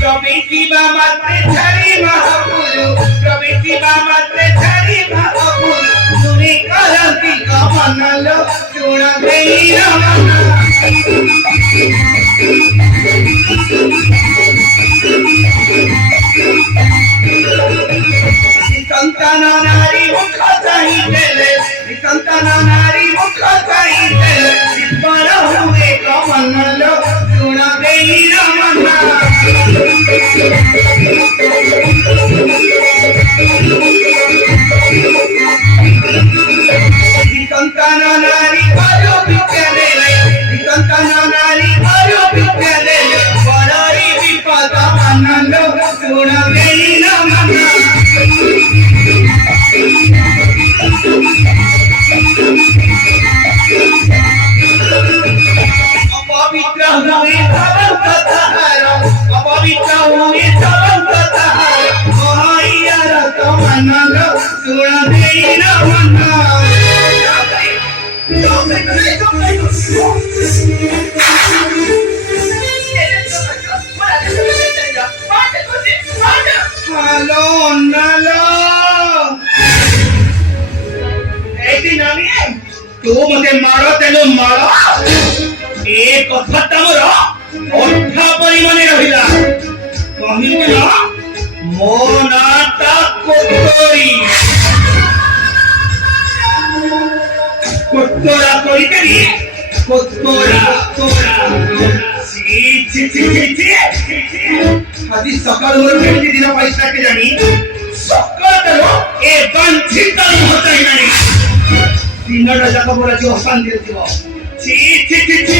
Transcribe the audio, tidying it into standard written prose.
প্রভৃতি বা মাত্রে ছাড়ি মহাপুরু প্রভৃতি বা মাত্রে ছাড়ি মহাপুরু তুমি করন্তি কমনলো চূড় দেই রমনা সন্তান নারী মুখ চাহিতেলে সন্তান নারী মুখ চাহিতেলে বড় হুয়ে কমনলো চূড় দেই রমনা সন্তান নারী আরো বিপদে সন্তান নারী আরো বিপদে বড়ই বিপদ আনন্দ চূড় দেই রমনা অপবিত্র হুয়ে ভবন্ত তাহার অপবিত্র হুয়ে ভবন্ত তাহার মহাইয়ার তমনল চূড় দেই রমনা হ্যালো নালো এইটি নামি তু মতে মারো তেলো মারো এ কথা তমর অর্থ পরিমাণে রহিলা কহিল না মো নাটা কোতরি কোতরা কইতেরি কোতরা কোতরা ছি ছি ছি ছি আদি সকাল হল কেমতি দিন পয়সা কে জানি সকাল তর এ বাঞ্ছিত হতাই নাই দিনটা যাক বড় যে অশান্তি হইব ছি ছি ছি ছি